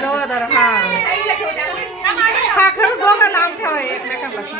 जवळ धर. हा हा खरंच दोघं लांब ठेवा एकमेकांपासून.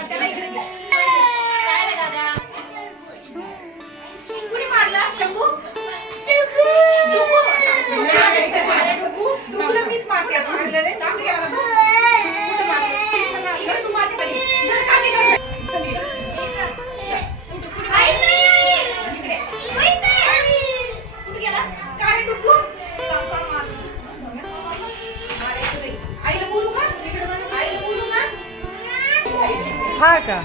हा का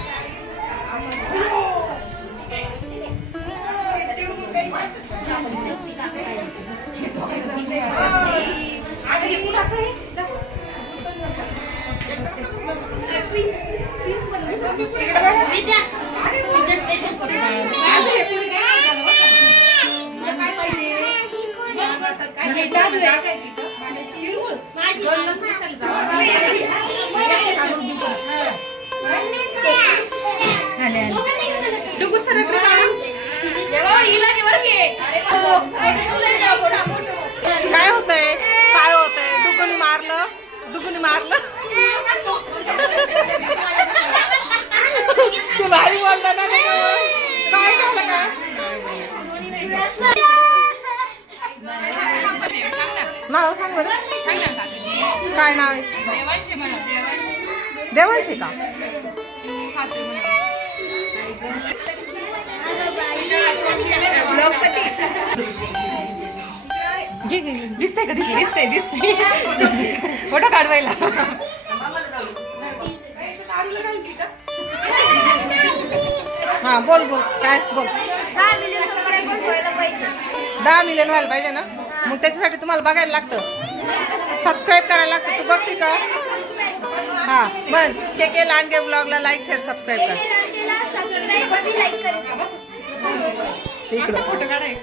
काय होतंय काय होतंय? डुगुनी मारलं डुगुनी मारलं. ते भारी बोलता ना. काय झालं काय नाव सांग बरं. काय नाव आहे? देवांशी का? दिसतंय का? दिसतंय दिसतंय फोटो काढवायला. हा बोल बोल काय बोल. 10 मिलियन व्हायला पाहिजे ना. मग त्याच्यासाठी तुम्हाला बघायला लागतं, सबस्क्राईब करायला लागतं. तू बघते का? हा बघ. के लांडगे ब्लॉगला लाईक शेअर सबस्क्राईब कर. इकडं फोटो काढाय.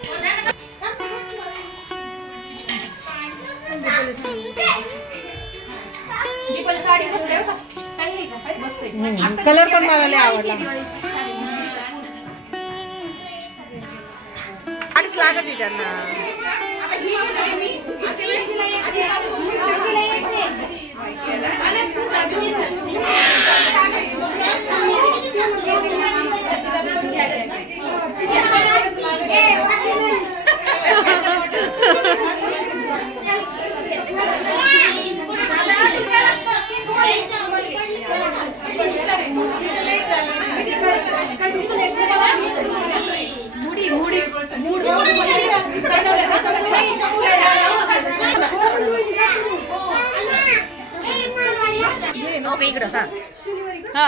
कलर पण मला लय आवडला. अडीच लागत आहे त्यांना. ओके इकडं. हा